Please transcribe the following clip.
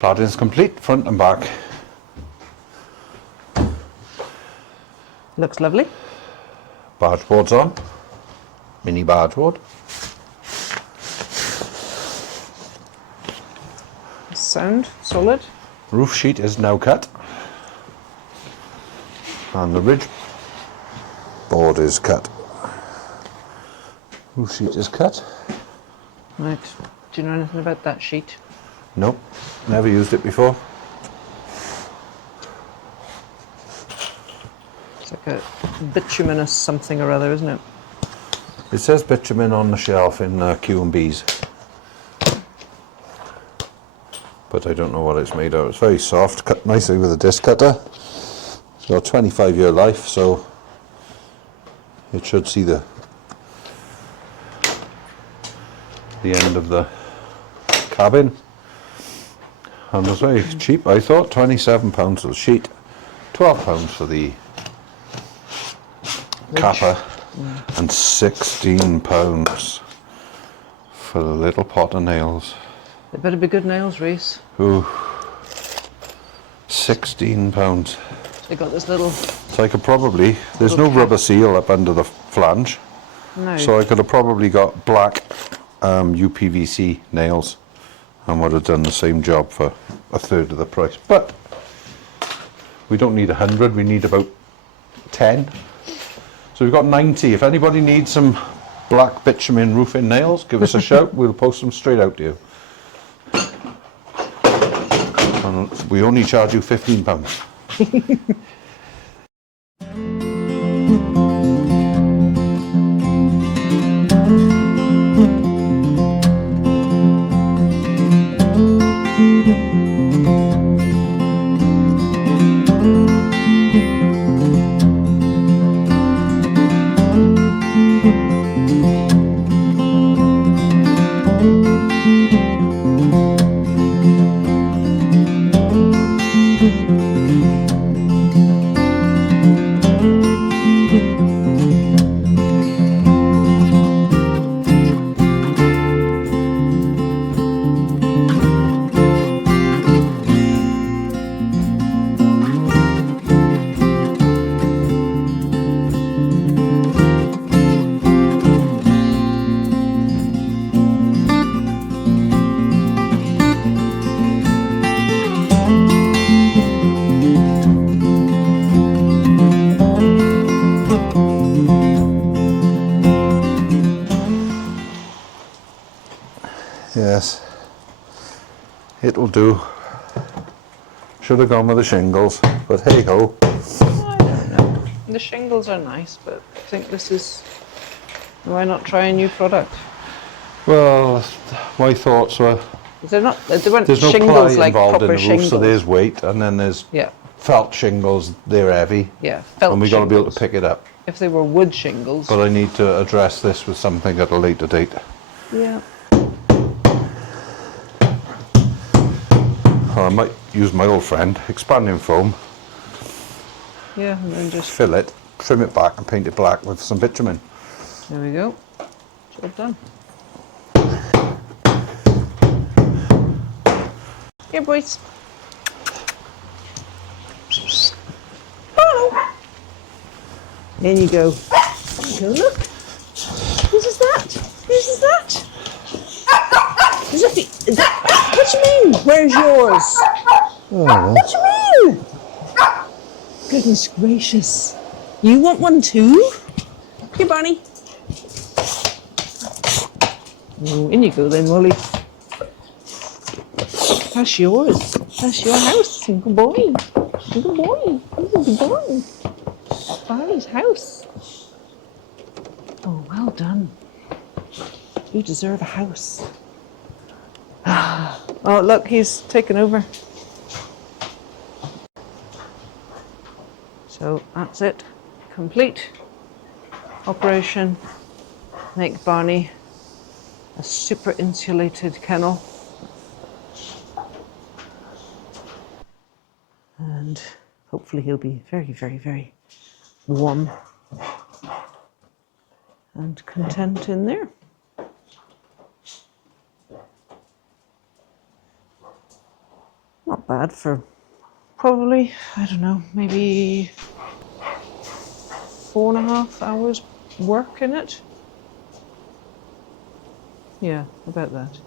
Cladding's complete, front and back. Looks lovely. Barge board's on. Mini barge board. Sound solid. Roof sheet is now cut. And the ridge board is cut. Roof sheet is cut. Right. Do you know anything about that sheet? Nope, never used it before. It's like a bituminous something or other, isn't it? It says bitumen on the shelf in Q&B's. But I don't know what it's made of. It's very soft, cut nicely with a disc cutter. It's got a 25-year life, so it should see the end of the cabin. And it was very cheap, I thought. £27 for the sheet, £12 for the capper, and £16 for the little pot of nails. They better be good nails, Rhys. Ooh, £16. They got this little... So I could probably, there's no little cap. rubber seal up under the flange, No. so I could have probably got black UPVC nails and would have done the same job for a third of the price. But we don't need 100, we need about 10. So we've got 90. If anybody needs some black bitumen roofing nails, give us a shout, we'll post them straight out to you. And we only charge you £15. Yes, it will do. Should have gone with the shingles, but hey ho. I don't know. The shingles are nice, but I think this is... Why not try a new product? Well, my thoughts were They're not... They weren't there's no shingles ply like involved in proper the roof, shingles. so there's weight, and then there's Yeah, felt shingles. They're heavy, yeah. Felt and we got to be able to shingles. pick it up. If they were wood shingles. But I need to address this with something at a later date. Yeah. I might use my old friend, expanding foam, Yeah, and then just... fill it, trim it back, and paint it black with some bitumen. There we go. Job done. Here, boys. Oh. In you go. There you go, look. Whose is that? Whose is that? Is that? What do you mean? Where's yours? What do you mean? Goodness gracious. You want one too? Here, Barney. Oh, in you go then, Wally. That's yours. That's your house. Good boy. Good boy. Good boy. Barney's house. Oh, well done. You deserve a house. Oh, look, he's taken over. So that's it. Complete operation. Make Barney a super insulated kennel. And hopefully he'll be very, very, very warm and content in there. Not bad for probably, I don't know, maybe 4.5 hours work in it. Yeah, about that.